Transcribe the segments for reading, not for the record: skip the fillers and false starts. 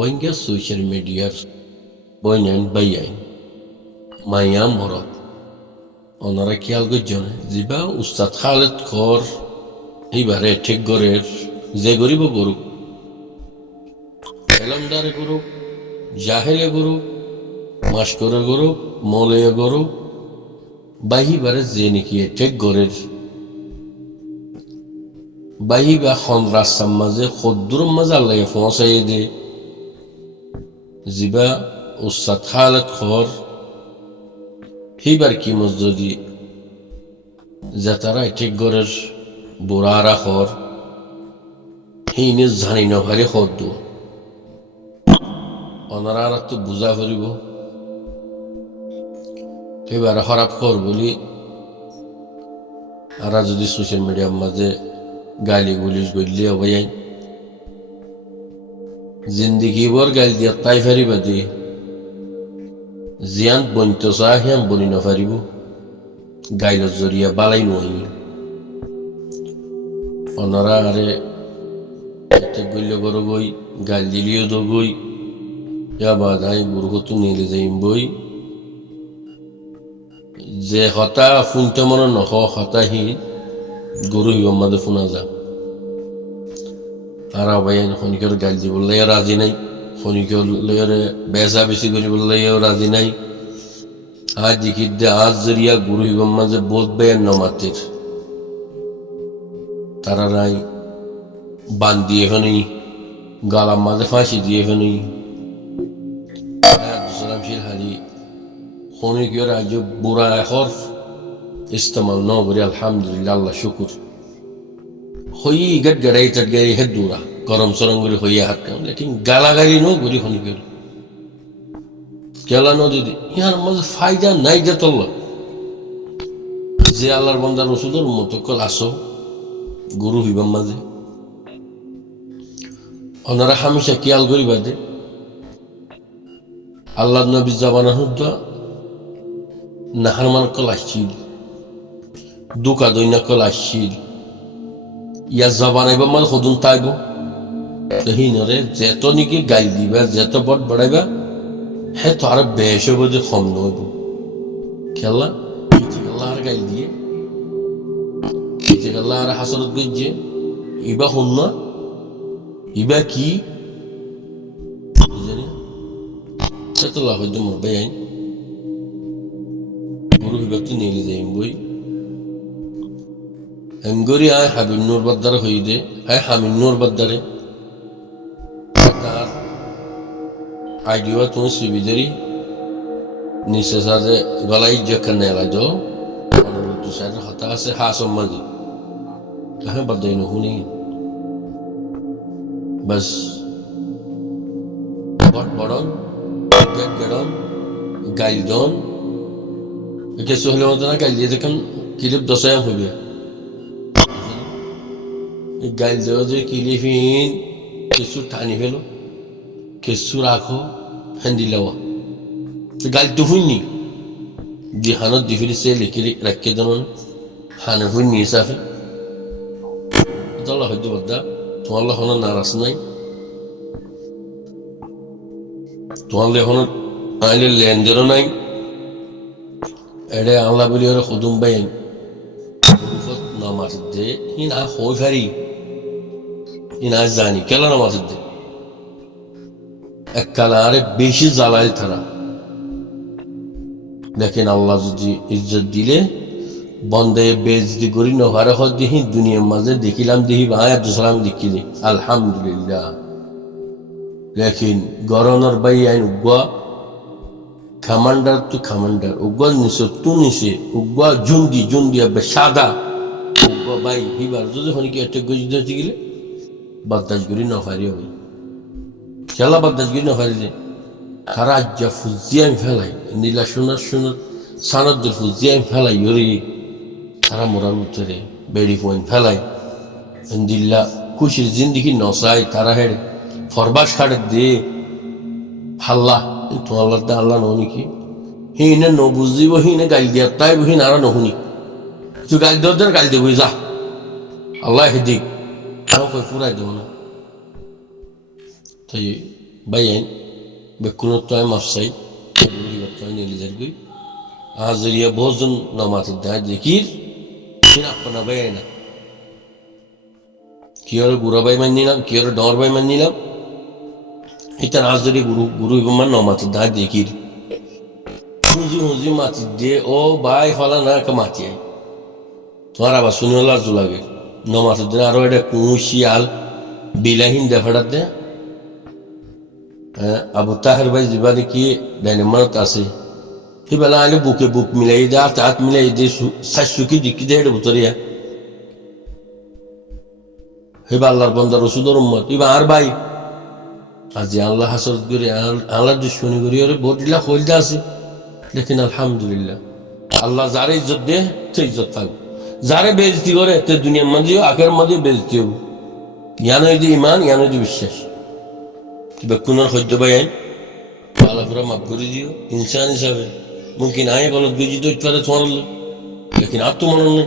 ওয়াইঙ্গা social মিডিয়ার বইনাইন Baiyin মাইয়া মরদ ওনারা খেয়াল করছেন যা উস্তাদ খালেদ খর এইবারে ঠিক গড়ের যে গরিব গরুক এলমদারে গরুক জাহেলে গরুক মাস্করে গরুক মলয়ে গরুক বাহিবারে যে নাকি ঠিক গড়ের বাহিবা খন রাস্তার মাঝে খদ্দুর মাঝে আল্লাহ পৌঁছাই দে যা উস্তাদ খালেদ খর সেইবার কি মসজিদি যে তারা ঠিক গড়ের বুড়া রাখর সেই নিজ জানি নভারে খদ্দু ওনারা আর তো বুঝা করিব এবার খারাপ কর বলি আর যদি সোশ্যাল মিডিয়ার মাঝে গালি গুলিশ গলি হবাই জিন্দিগি বর গালি দিয়া তাই ফারিবা দি জিয়ান বনিত চাহ সিয়ান বনি নফারিব গাইলৰ জরিয়া বালাই নই ওনারা আরে এতে গল্য গরো গই গাল দিলিও দো গই ইয়াবাদ আই গুরুগতু নিলে যাইম বই যে হতা ফুনতে মনে নহ হতা হি গরু হিব মাদে ফুনা যা আর আবাইন খনিকের গাল দি বললে রাজি নাই খনিকের লয়রে বেসা বেশি করি বললে রাজি নাই আজ দেখি দে আজ জরিয়া গুরু হিব মাঝে বোধ বেয়ার নমাতের তারা রাই বান দিয়ে ফেনি গালার মাঝে ফাঁসি দিয়ে ফেনি সালাম শিল হালি খনিকের আজ বুড়া এখর ইস্তেমাল ন করি আলহামদুলিল্লাহ আল্লাহ শুকুর হই গট গড়াই চট গাড়ি হে দূরা গরম সরম করে হইয়া হাত কাম লেকিন গালাগালি নো করি খনিকের কেলা ন দিদি ইহার মাঝে ফায়দা নাই যে তল্লা যে আল্লাহর বান্দার রসুলের মতো কল আসো গুরু হিবাম মাঝে ওনারা হামেশা খেয়াল করিবা দে আল্লাহ নবী জাবানা হুদ্দা নাহার মান কল আসছিল দুকা দইনা কল আসছিল ইয়া জবানাইবা মানে সদুন তাইব হিনরে যেত নাকি গাই দিবা যেত বট বাড়াইবা হে তো আর বেশ বোধে কম নইব খেলা ইতিকাল্লা আর গাই দিয়ে ইতিকাল্লা আর হাসরত গজ্জে ইবা শুন ইবা কি জানি সেতলা হয়তো মোর বেআইন গুরু বিভক্তি নিয়ে যাইম বই এমগরি আয় হাবিব নূর বাদ্দার হই দে আয় হামিদ নূর বাদ্দারে তার আইডিয়া তুমি সুবিধারি নিচে সাজে গলাই জেখান নেলা দো দু সাইড হতা আছে হাসম মাঝে হ্যাঁ বাদ্দাই নুহুনি বাস বট বড়ন গেট গেড়ন গাইডন একে সহলে মতো না গাইল দিয়ে দেখেন কিলিপ দশায়াম হইবে গাইল দেওয়া যে কিলিফিন কিছু টানি ফেল কিছু রাখো হ্যান্ডি লেওয়া গাইল তো হুইনি যে হানত দি ফিরে সে লিখে রাখিয়ে দেন হানে হুইনি হিসাবে আল্লাহ হয়তো বাদ্দা তোমার হন নারাজ নাই তোমার এখন আইলে লেনদেনও নাই এডে আল্লাহ বলি ওরা খুদুম বাইন নামাজ দে ইন আ হই ফারি ইন আজ জানি কেলা নামাজ দে এক কালারে বেশি জ্বালাই তারা দেখেন আল্লাহ যদি ইজ্জত দিলে বন্দে বেজদি করি নহারে হদ দিহি দুনিয়ার মাঝে দেখিলাম দেখি ভাই আব্দুল সালাম দেখিলি আলহামদুলিল্লাহ লেকিন গরনের বাই আইন উগুয়া খামান্ডার তো খামান্ডার উগুয়া নিচে তু নিচে উগুয়া জুন্দি আবে সাদা উগুয়া বাই হিবার যদি হনিকে একটা গজি ধরতে গেলে বাদ্দাজ করি নহারি হই খেলা বাদ্দাজ করি নহারি যে তারা আজ্জা ফুজিয়াম ফেলাই নীলা সোনার সানদের ফুজিয়াম ফেলাই ইরি তারা মোরার উত্তরে বেড়ি পয়েন্ট ফেলাই দিল্লা খুশির জিন্দিগি নসাই তারা হেড়ে ফরবাস খাড়ে দে ফাল্লা তো আল্লাহ দা আল্লাহ নহনি কি হিনে ন বুঝিব হিনে গাইল দিয়া তাই বহিন আর নহনি তুই গাইল দেওয়ার গাইল দেবই যা আল্লাহ হেদিক তাও কই পুরাই দেব না তাই বাইন বেকুনত তো মাফসাই নিলিজার গই আজরিয়া বহুজন নামাজের দায় দেখির কিনা আপনা বাইন না কি আর গুড়া বাই মান নিলাম কি আর ডর বাই মান নিলাম এটা আজরি গুরু গুরু ইমান নামাজের দায় দেখির হুজি হুজি মাতি দিয়ে ও বাই ফালা না কা মাতি আই তোমার আবার শুনিওলা লাগে নমাজের দিন আরো এটা কুশিয়াল বিলাহীন দেখাটা দে হ্যাঁ আবু তাহের ভাই জীবানে কি ডাইনামাত আছে সেবেলা আইলে বুকে বুক মিলাই দে হাত মিলাই দে শাশুকি দিকি দে এটা বুতরিয়া হেবা আল্লাহর বন্দার ওষুধর উম্মত এবার আর ভাই আজি আল্লাহ হাসরত করি আল্লাহ দুশ্মনী করি ওরে বটিলা হইলতে আছে দেখেন আলহামদুলিল্লাহ আল্লাহ যারে ইজ্জত দে সে ইজ্জত থাকবে যারে বেজতি করে তে দুনিয়ার মাঝেও আখের মাঝে বেজতি হব ইয়ান হইতে ইমান ইয়ান হইতে বিশ্বাস বেকুনের সহ্য পাই আইন আল্লাহ পুরা মাফ করে দিও ইনসান হিসাবে মুমকিন আয় গলত গেজিত হইতে পারে তোমার লেকিন আর তো মনে নেই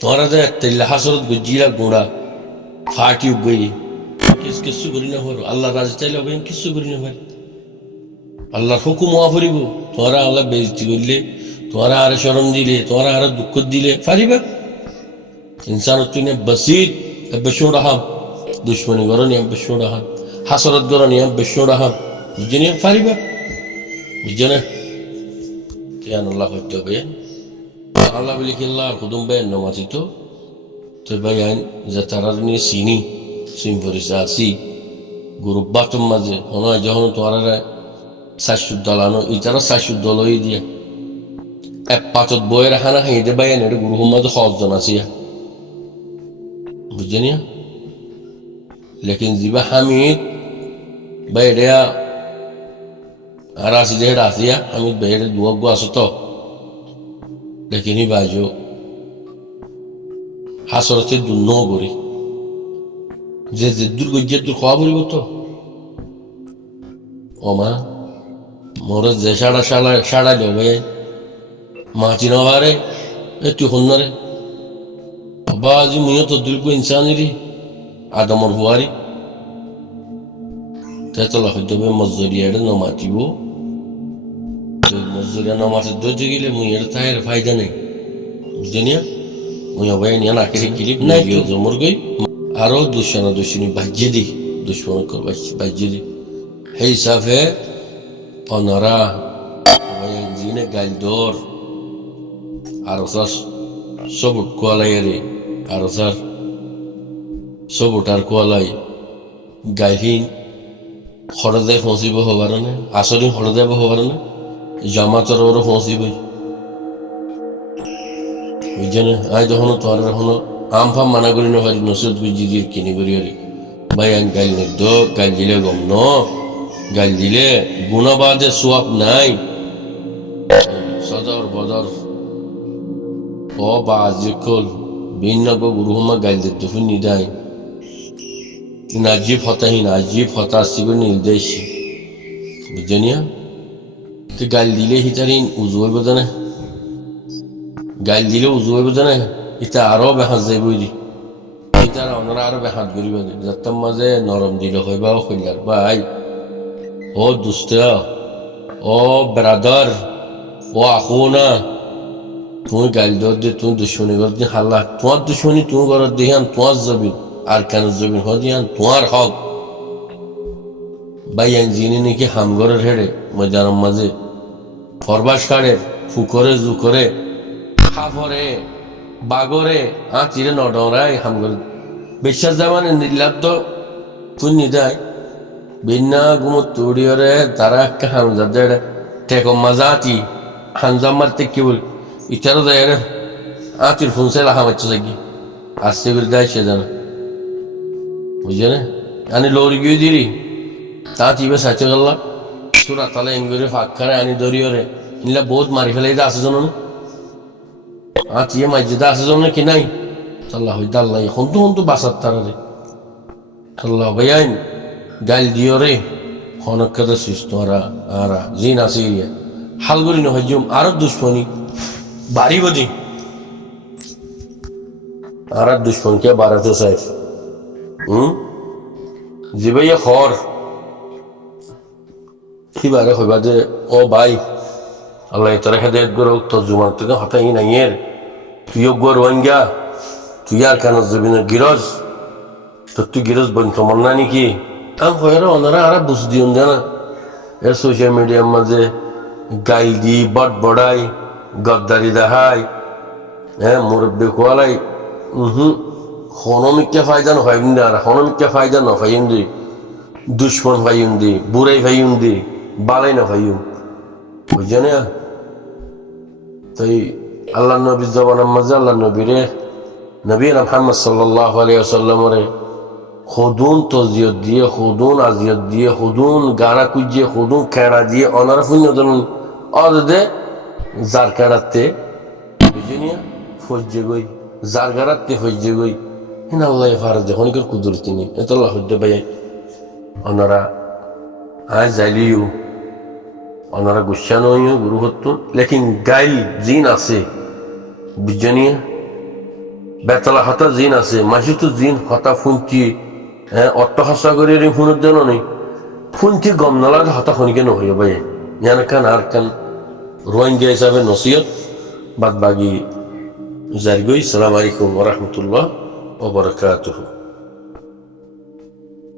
তোমারা যে তেল্লা হাসরত গজিরা গোড়া ফাটি গই কিছু করি না হর আল্লাহ রাজ চাইলে হবে কিছু করি না ভাই আল্লাহর হুকুম হওয়া ফুরিব তোরা আল্লাহ বেজতি করলে তোরা আরে শরম দিলে তোরা আরে দুঃখ দিলে ফারিবা ইনসান তুই বসিত বেশো রাহাম দুশ্মনী গরনি বেশো রাহাম হাসরত গরনি বেশো রাহাম বুঝিনি ফারিবা বুঝছে না কেন আল্লাহ হইতে হবে আল্লাহ বলি কি আল্লাহ হুদুম ভাই নমাজিত তো ভাই আইন যে তারা নিয়ে চিনি সিম পরিচা আছি গুরু বাতম মাঝে নয় যখন তোরা শাশুর দলানো ইতারা শাশুর দলই দিয়া এক পাচত বইয়ের হানা হাইতে বাইন এটা গুরু মাঝে সহজন আছিয়া বুঝছে নিয়া লেকিন যিবা হামিদ বাইরে আর আসি যে আসিয়া হামিদ বাইরে দুয়াগ আছো তো লেকিন বাজো হাসরতে দুন্ন করি যে দুর্গ দূর খাওয়া পড়িব তো ও মা মোর যে সাড়া দেবে মাছি নবারে তুই হন্নারে বাবা আজি মুইও তো দুর্গ ইনসানিরি আদমর হুয়ারি তেতলা হইতে মজুরিয়া এটা নমাতিব মজুরিয়া নমাতে ধরতে গেলে মুই এটা তাহের ফায়দা নেই বুঝতে নিয়া মুই অবাই নিয়া নাকে কিলিপ নাই জমর গই আরো দুশ্মনা দুশ্মনী বাজ্যে দি দুশ্মন বাজ্যে দি সেই হিসাবে অনরা জিনে গাইল দর আর সবুট কোয়ালাই রে আর সবুট আর কোয়ালাই গাইহীন হরদায় পৌঁছিব হবার না আসলে হরদায় হবার না জামাতর ওরও পৌঁছিবই বুঝছেন আয় যখন তোর এখন আম ফাম মানা করি না পারি নসরত বুঝি দিয়ে কিনি করি আরে ভাই আমি গাইল নিদ গাইল দিলে গম ন গাইল দিলে গুণাবাদে সোয়াব নাই সদর বদর ও বা আজিকল ভিন্ন গুরুহমা গাইল দিতে ফুল নিদায় নাজিব হতাহীন আজীব হতাশি করে নির্দেশ বুঝছেনিয়া তুই গাইল দিলে হিতারিন উজু হইব জানে গাইল দিলে উজু হইব জানে এটা আরো বেহাত যাইব এটার ওনারা আরো বেহাত করিব যার মাঝে নরম দিলে হইবা কইলার ভাই ও দুস্ত ও ব্রাদার ও আখোনা তুমি গাইল দর দে তুমি দুশ্মনী কর দি হাল্লা তোমার দুশ্মনী তুমি করার দেহান তোমার জমিন আর কেন জমিন হদিয়ান তোমার হক ভাই জিনি নাকি হামগরের হেড়ে ময়দানের মাঝে ফরবাস কাড়ে ফুকরে জুকরে হাফরে বাগরে চিরে নডরায় হামগরে বিশ্বাস জামানে নির্লাব্দ তুই নিদায় বিনা গুমত তুড়িয়রে তারা একটা হামজাদের টেক মাজাতি হামজাম মারতে কি বল ইটারও দেয় রে আতির ফুনসে লাহামাচ্ছ থাকি আসতে করে দেয় সে জানা বুঝছে না আনি লৌরি গিয়ে দিলি তা চিবে সাচে গেল সুরা তালে এঙ্গুরে ফাঁকারে আনি দরিয়রে নিলা বহুত মারি ফেলে আছে জন চিয়ে মাইজে আছে জন কি নাই আল্লাহ হইতে আল্লাহ এখন তো বাসার তারা রে আল্লাহ ভাইয়াইন গাইল দিও রে হনকাদা সুস্থ আরা জিন আছে হালগুড়ি নহয় জুম আরো দুশ্মনী বাড়ি বদি আর দুশ্মনকে বাড়াতে চাই যে ভাইয়া খর হিবারে হইবা যে ও ভাই আল্লাহ তোর হেদায়ত করো তর্জুমান থেকে হতাই নাইয়ের তুইও গো রোহিঙ্গা তুই আর কেন যাবি না গিরজ তো তুই গিরজ বন্ধ মন না নাকি আমি হয়ে ওনারা আর বুঝ দিও জানা এর সোশ্যাল মিডিয়ার মাঝে গাইল দি বট বড়াই গদ্দারি দেখায় হ্যাঁ মুরব্বী কোয়ালাই হনমিকা ফায়দা নফাইম দি আর হনমিকা ফায়দা নফাইম দি দুশ্মন ফাইম দি বুড়াই ফাইম দি বালাই নফাইম বুঝছে না তাই আল্লাহ নবীর জবানের মাঝে আল্লাহ নবীরে নবী মুহাম্মদ সাল্লাল্লাহু আলাইহি ওয়াসাল্লামরে খুদুন তজিয়ত দিয়ে খুদুন আজিয়ত দিয়ে খুদুন গাড়া কুজিয়ে খুদুন খেড়া দিয়ে অনারা শূন্য ধরুন অদে যার কেড়াতে বুঝিনিয়া ফজ্জে গই যার গাড়াতে ফজ্জে গই হিন আল্লাহ ফারাজ যখন কেউ কুদরতি নেই এত আল্লাহ হদ্দে ভাই অনারা আজ যাইলিও অনারা গুসা নইও গুরু হতুন লেকিন গাইল জিন আছে বুঝিনিয়া বেতলা হাতা জিন আছে মাসি তো জিন হতা ফুঞ্চি হ্যাঁ অট্ট হাসা করে ফুনের দেন নেই ফুঞ্চি গম নালার হতা খনিকে নহইয়া ভাই ইয়ান কান আর কান রোহিঙ্গা হিসাবে নসিহত বাদ বাগি জারি গই সালাম আলাইকুম ওয়া রাহমাতুল্লাহ ওয়া বারাকাতুহু।